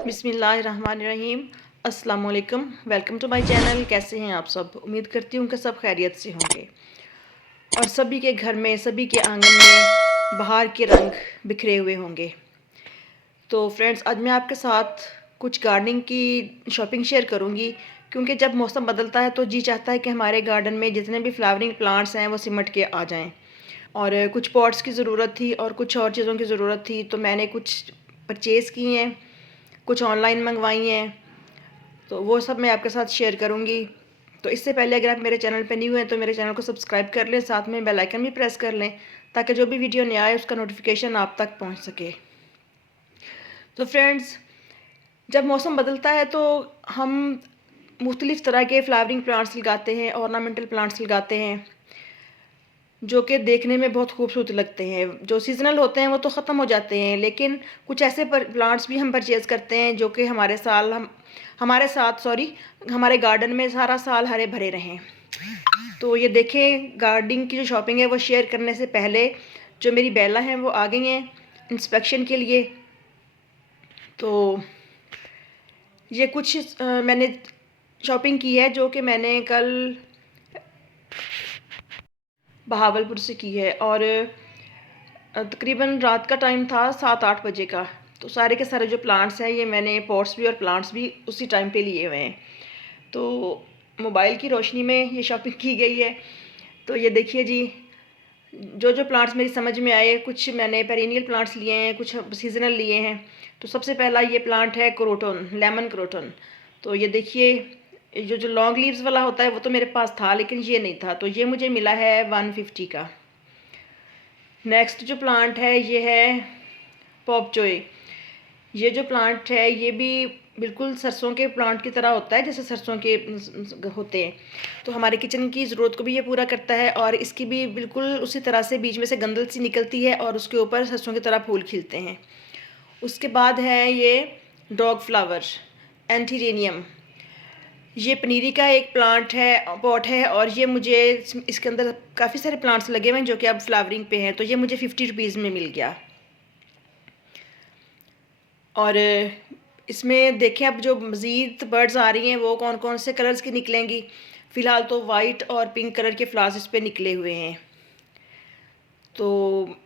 बिस्मिल्लाहिर्रहमानिर्रहीम। अस्सलाम वालेकुम। Welcome to my channel. कैसे हैं आप सब? उम्मीद करती हूँ कि सब खैरियत से होंगे और सभी के घर में, सभी के आंगन में बहार के रंग बिखरे हुए होंगे। तो फ्रेंड्स, आज मैं आपके साथ कुछ गार्डनिंग की शॉपिंग शेयर करूँगी, क्योंकि जब मौसम बदलता है तो जी चाहता है कि हमारे गार्डन में जितने भी फ्लावरिंग प्लांट्स हैं वो सिमट के आ जाएँ। और कुछ पॉट्स की ज़रूरत थी और कुछ और चीज़ों की ज़रूरत थी, तो मैंने कुछ परचेज़ की हैं, कुछ ऑनलाइन मंगवाई हैं, तो वो सब मैं आपके साथ शेयर करूँगी। तो इससे पहले अगर आप मेरे चैनल पे न्यू हैं तो मेरे चैनल को सब्सक्राइब कर लें, साथ में बेल आइकन भी प्रेस कर लें, ताकि जो भी वीडियो नया आए उसका नोटिफिकेशन आप तक पहुँच सके। तो फ्रेंड्स, जब मौसम बदलता है तो हम मुख्तलिफ़ तरह के फ्लावरिंग प्लांट्स लगाते हैं, ऑर्नामेंटल प्लांट्स लगाते हैं, जो कि देखने में बहुत खूबसूरत लगते हैं। जो सीज़नल होते हैं वो तो ख़त्म हो जाते हैं, लेकिन कुछ ऐसे प्लांट्स भी हम परचेज़ करते हैं जो कि हमारे साथ हमारे गार्डन में सारा साल हरे भरे रहें। तो ये देखें, गार्डनिंग की जो शॉपिंग है वो शेयर करने से पहले जो मेरी बेला हैं वो आ गई हैं इंस्पेक्शन के लिए। तो ये कुछ मैंने शॉपिंग की है जो कि मैंने कल बहावलपुर से की है, और तकरीबन रात का टाइम था 7-8 बजे का। तो सारे के सारे जो प्लांट्स हैं ये मैंने पॉट्स भी और प्लांट्स भी उसी टाइम पे लिए हुए हैं। तो मोबाइल की रोशनी में ये शॉपिंग की गई है। तो ये देखिए जी, जो जो प्लांट्स मेरी समझ में आए, कुछ मैंने पेरिनियल प्लांट्स लिए हैं, कुछ सीजनल लिए हैं। तो सबसे पहला ये प्लांट है क्रोटन, लेमन क्रोटन। तो ये देखिए, जो जो लॉन्ग लीव्स वाला होता है वो तो मेरे पास था, लेकिन ये नहीं था, तो ये मुझे मिला है 150 का। नेक्स्ट जो प्लांट है ये है पॉप जॉय। ये जो प्लांट है ये भी बिल्कुल सरसों के प्लांट की तरह होता है, जैसे सरसों के होते हैं। तो हमारे किचन की ज़रूरत को भी ये पूरा करता है, और इसकी भी बिल्कुल उसी तरह से बीच में से गंदल सी निकलती है और उसके ऊपर सरसों की तरह फूल खिलते हैं। उसके बाद है ये डॉग फ्लावर एंटीरेनियम। ये पनीरी का एक प्लांट है, पॉट है, और ये मुझे इसके अंदर काफ़ी सारे प्लांट्स लगे हुए हैं जो कि अब फ्लावरिंग पे हैं। तो ये मुझे 50 रुपीज़ में मिल गया। और इसमें देखें, अब जो मज़ीद बर्ड्स आ रही हैं वो कौन कौन से कलर्स की निकलेंगी। फ़िलहाल तो वाइट और पिंक कलर के फ्लावर्स इस पर निकले हुए हैं। तो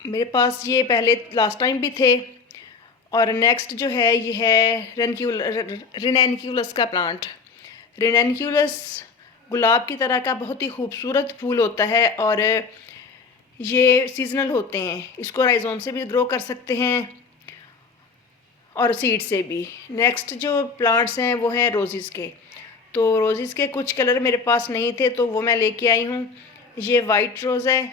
मेरे पास ये पहले लास्ट टाइम भी थे। और नेक्स्ट जो है ये है रिनैनक्यूलस का प्लांट। रिनैनक्यूलस गुलाब की तरह का बहुत ही खूबसूरत फूल होता है, और ये सीजनल होते हैं। इसको राइजोम से भी ग्रो कर सकते हैं और सीड से भी। नेक्स्ट जो प्लांट्स हैं वो हैं रोज़ेज़ के। तो रोज़ेज़ के कुछ कलर मेरे पास नहीं थे, तो वो मैं लेके आई हूँ। ये वाइट रोज़ है,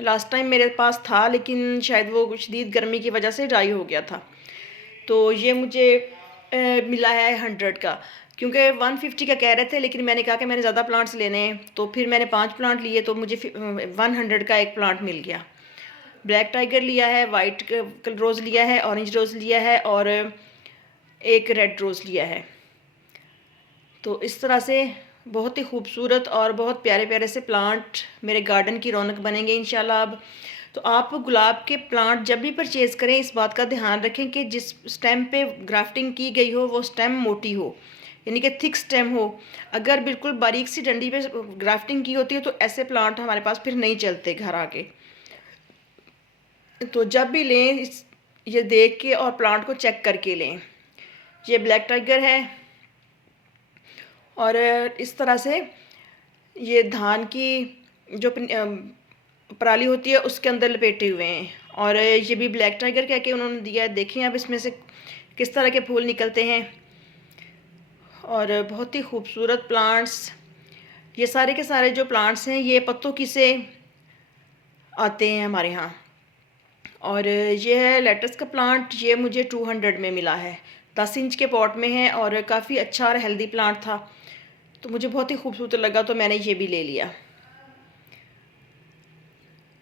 लास्ट टाइम मेरे पास था, लेकिन शायद वो शदीद गर्मी की वजह से ड्राई हो गया था। तो ये मुझे मिला है 100 का, क्योंकि 150 का कह रहे थे, लेकिन मैंने कहा कि मैंने ज़्यादा प्लांट्स लेने हैं, तो फिर मैंने 5 प्लांट लिए, तो मुझे 100 का एक प्लांट मिल गया। ब्लैक टाइगर लिया है, वाइट रोज़ लिया है, ऑरेंज रोज़ लिया है, और एक रेड रोज़ लिया है। तो इस तरह से बहुत ही खूबसूरत और बहुत प्यारे प्यारे से प्लांट मेरे गार्डन की रौनक बनेंगे इंशाल्लाह अब। तो आप गुलाब के प्लांट जब भी परचेज़ करें, इस बात का ध्यान रखें कि जिस स्टेम पे ग्राफ्टिंग की गई हो वो स्टेम मोटी हो, यानी कि थिक स्टेम हो। अगर बिल्कुल बारीक सी डंडी पे ग्राफ्टिंग की होती है तो ऐसे प्लांट हमारे पास फिर नहीं चलते घर आके। तो जब भी लें ये देख के और प्लांट को चेक करके लें। ये ब्लैक टाइगर है, और इस तरह से ये धान की जो पराली होती है उसके अंदर लपेटे हुए हैं, और ये भी ब्लैक टाइगर कह के उन्होंने दिया है। देखें अब इसमें से किस तरह के फूल निकलते हैं, और बहुत ही खूबसूरत प्लांट्स। ये सारे के सारे जो प्लांट्स हैं ये पत्तों की से आते हैं हमारे यहाँ। और ये है लेटस का प्लांट, ये मुझे 200 में मिला है, 10 इंच के पॉट में है, और काफ़ी अच्छा और हेल्दी प्लांट था, तो मुझे बहुत ही खूबसूरत लगा, तो मैंने ये भी ले लिया।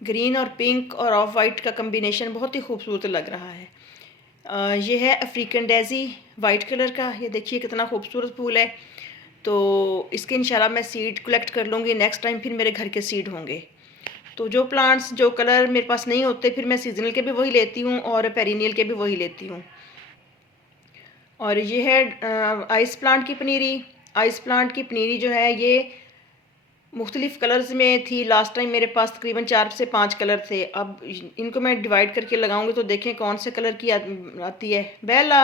ग्रीन और पिंक और ऑफ वाइट का कम्बिनेशन बहुत ही खूबसूरत लग रहा है। ये है अफ्रीकन डेज़ी वाइट कलर का। ये देखिए कितना खूबसूरत फूल है। तो इसके इंशाल्लाह मैं सीड कलेक्ट कर लूँगी नेक्स्ट टाइम, फिर मेरे घर के सीड होंगे। तो जो प्लांट्स जो कलर मेरे पास नहीं होते, फिर मैं सीजनल के भी वही लेती हूँ और पेरिनियल के भी वही लेती हूँ। और ये है आइस प्लांट की पनीरी। आइस प्लांट की पनीरी जो है ये मुख्तलिफ़ कलर्स में थी। लास्ट टाइम मेरे पास तकरीबन 4 से 5 कलर थे। अब इनको मैं डिवाइड करके लगाऊंगी तो देखें कौन से कलर की आती है। बेला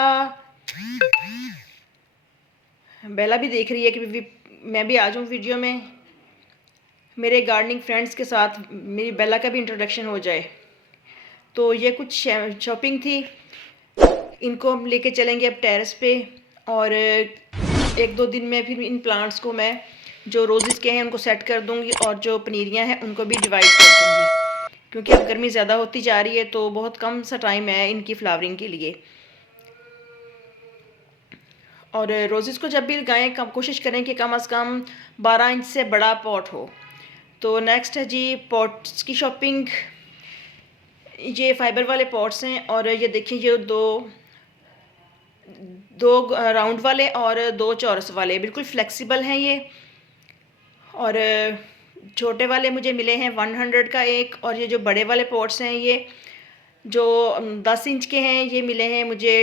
बेला भी देख रही है कि मैं भी आ जाऊँ वीडियो में, मेरे गार्डनिंग फ्रेंड्स के साथ मेरी बेला का भी इंट्रोडक्शन हो जाए। तो ये कुछ शॉपिंग थी, इनको हम लेके चलेंगे अब टेरेस पे। और 1-2 दिन में फिर इन प्लांट्स को मैं जो रोज़ेस के हैं उनको सेट कर दूंगी और जो पनीरियाँ हैं उनको भी डिवाइड कर दूंगी, क्योंकि अब गर्मी ज़्यादा होती जा रही है तो बहुत कम सा टाइम है इनकी फ्लावरिंग के लिए। और रोज़ेस को जब भी लगाएं कम कोशिश करें कि कम अज़ कम 12 इंच से बड़ा पॉट हो। तो नेक्स्ट है जी पॉट्स की शॉपिंग। ये फाइबर वाले पॉट्स हैं और ये देखिए ये दो राउंड वाले और 2 चौरस वाले, बिल्कुल फ्लेक्सिबल हैं ये। और छोटे वाले मुझे मिले हैं 100 का एक, और ये जो बड़े वाले पॉट्स हैं ये जो 10 इंच के हैं ये मिले हैं मुझे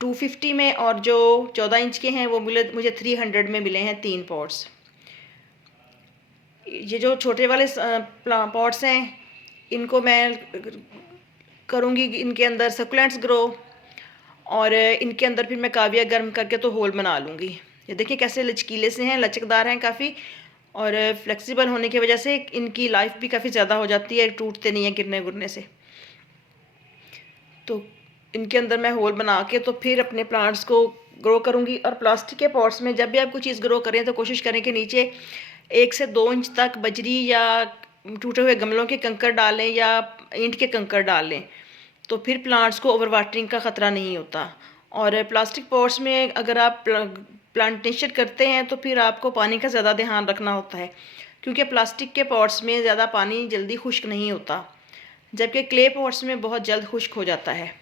250 में, और जो 14 इंच के हैं वो मिले मुझे 300 में मिले हैं 3 पॉट्स। ये जो छोटे वाले पॉट्स हैं इनको मैं करूँगी इनके अंदर सकुलेंट्स ग्रो, और इनके अंदर फिर मैं काविया गर्म करके तो होल बना लूँगी। ये देखिए कैसे लचकीले से हैं, लचकदार हैं काफ़ी, और फ्लेक्सिबल होने की वजह से इनकी लाइफ भी काफ़ी ज़्यादा हो जाती है, टूटते नहीं हैं गिरने गुरने से। तो इनके अंदर मैं होल बना के तो फिर अपने प्लांट्स को ग्रो करूँगी। और प्लास्टिक के पॉट्स में जब भी आप कोई चीज़ ग्रो करें तो कोशिश करें कि नीचे 1 से 2 इंच तक बजरी या टूटे हुए गमलों के कंकड़ डालें या ईंट के कंकड़ डाल लें, तो फिर प्लांट्स को ओवर वाटरिंग का ख़तरा नहीं होता। और प्लास्टिक पॉट्स में अगर आप प्लांटेशन करते हैं तो फिर आपको पानी का ज़्यादा ध्यान रखना होता है, क्योंकि प्लास्टिक के पॉट्स में ज़्यादा पानी जल्दी खुश्क नहीं होता, जबकि क्ले पॉट्स में बहुत जल्द खुश्क हो जाता है।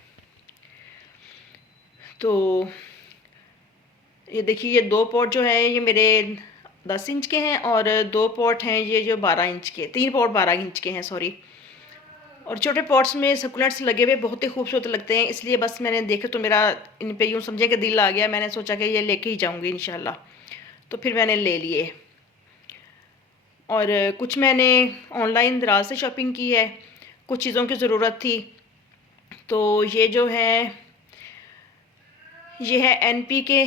तो ये देखिए ये 2 पॉट जो है ये मेरे 10 इंच के हैं, और 2 पॉट हैं ये जो 12 इंच के, 3 पॉट 12 इंच के हैं सॉरी। और छोटे पॉट्स में सकुलेंट्स लगे हुए बहुत ही खूबसूरत लगते हैं, इसलिए बस मैंने देखा तो मेरा इन पे यूँ समझे कि दिल आ गया, मैंने सोचा कि ये लेके ही जाऊंगी इंशाल्लाह। तो फिर मैंने ले लिए। और कुछ मैंने ऑनलाइन दराज से शॉपिंग की है, कुछ चीज़ों की ज़रूरत थी। तो ये जो है ये है NPK,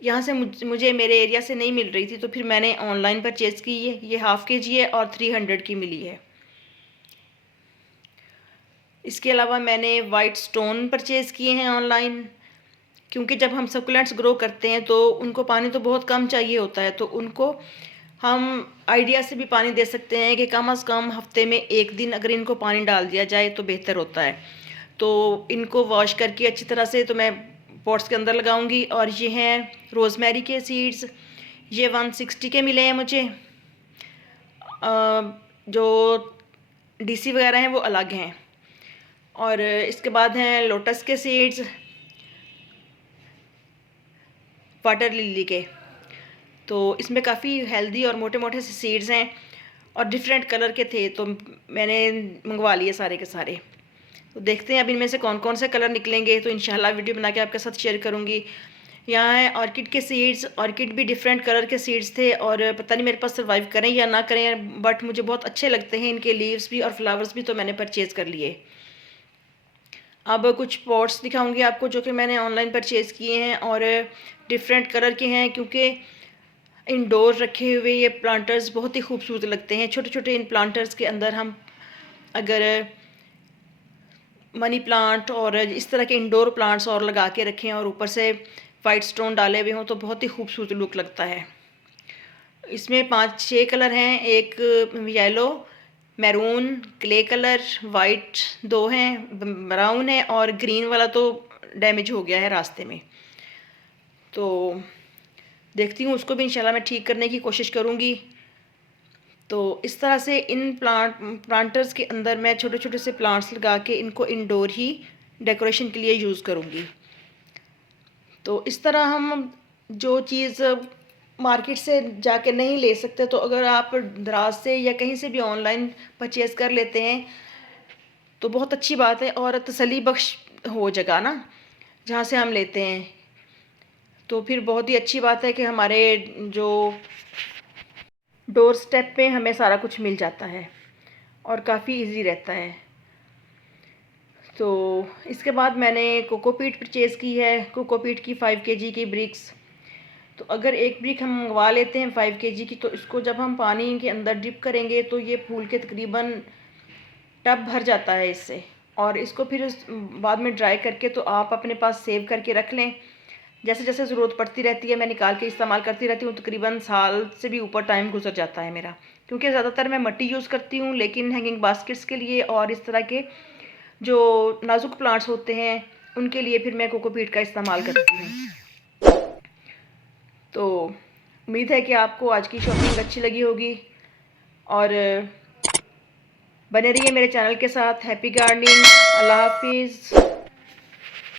यहाँ से मुझे मेरे एरिया से नहीं मिल रही थी तो फिर मैंने ऑनलाइन परचेज़ की है। ये ½ kg है और 300 की मिली है। इसके अलावा मैंने वाइट स्टोन परचेज़ किए हैं ऑनलाइन, क्योंकि जब हम सकुलेंट्स ग्रो करते हैं तो उनको पानी तो बहुत कम चाहिए होता है, तो उनको हम आइडिया से भी पानी दे सकते हैं कि कम अज़ कम हफ्ते में 1 दिन अगर इनको पानी डाल दिया जाए तो बेहतर होता है। तो इनको वॉश करके अच्छी तरह से तो मैं पॉट्स के अंदर लगाऊंगी। और ये हैं रोज़मेरी के सीड्स, ये 160 के मिले हैं मुझे। जो DC वगैरह हैं वो अलग हैं। और इसके बाद हैं लोटस के सीड्स, वाटर लिली के। तो इसमें काफ़ी हेल्दी और मोटे मोटे से सीड्स हैं और डिफरेंट कलर के थे, तो मैंने मंगवा लिए सारे के सारे। तो देखते हैं अब इनमें से कौन कौन से कलर निकलेंगे, तो इंशाल्लाह वीडियो बना के आपके साथ शेयर करूँगी। यहाँ है ऑर्किड के सीड्स, ऑर्किड भी डिफरेंट कलर के सीड्स थे, और पता नहीं मेरे पास सर्वाइव करें या ना करें, बट मुझे बहुत अच्छे लगते हैं इनके लीव्स भी और फ्लावर्स भी, तो मैंने परचेज़ कर लिए। अब कुछ पॉट्स दिखाऊंगी आपको जो कि मैंने ऑनलाइन परचेज़ किए हैं और डिफरेंट कलर के हैं, क्योंकि इंडोर रखे हुए ये प्लांटर्स बहुत ही खूबसूरत लगते हैं। छोटे छोटे इन प्लांटर्स के अंदर हम अगर मनी प्लांट और इस तरह के इंडोर प्लांट्स और लगा के रखें और ऊपर से वाइट स्टोन डाले हुए हों तो बहुत ही खूबसूरत लुक लगता है। इसमें 5-6 कलर हैं, एक yellow, maroon, clay colour, white 2 हैं, ब्राउन है, और ग्रीन वाला तो डैमेज हो गया है रास्ते में, तो देखती हूँ उसको भी इंशाल्लाह मैं ठीक करने की कोशिश करूँगी। तो इस तरह से इन प्लांटर्स के अंदर मैं छोटे छोटे से प्लांट्स लगा के इनको इंडोर ही डेकोरेशन के लिए यूज़ करूँगी। तो इस तरह हम जो चीज़ मार्केट से जाके नहीं ले सकते, तो अगर आप दराज से या कहीं से भी ऑनलाइन परचेज़ कर लेते हैं तो बहुत अच्छी बात है और तसल्ली बख्श हो जगह ना जहाँ से हम लेते हैं। तो फिर बहुत ही अच्छी बात है कि हमारे जो डोर स्टेप पे हमें सारा कुछ मिल जाता है और काफ़ी इजी रहता है। तो इसके बाद मैंने कोकोपीट परचेज़ की है, कोकोपीट की 5 केजी की ब्रिक्स। तो अगर एक ब्रिक हम मंगवा लेते हैं 5 केजी की, तो इसको जब हम पानी के अंदर डिप करेंगे तो ये फूल के तकरीबन टब भर जाता है इससे। और इसको फिर बाद में ड्राई करके तो आप अपने पास सेव करके रख लें। जैसे जैसे ज़रूरत पड़ती रहती है मैं निकाल के इस्तेमाल करती रहती हूँ। तकरीबन साल से भी ऊपर टाइम गुजर जाता है मेरा, क्योंकि ज़्यादातर मैं मट्टी यूज़ करती हूँ, लेकिन हैंगिंग बास्केट्स के लिए और इस तरह के जो नाजुक प्लांट्स होते हैं उनके लिए फिर मैं कोकोपीट का इस्तेमाल करती हूँ। तो उम्मीद है कि आपको आज की शॉपिंग अच्छी लगी होगी और बने रहिए मेरे चैनल के साथ। Happy gardening. अल्लाह हाफिज़।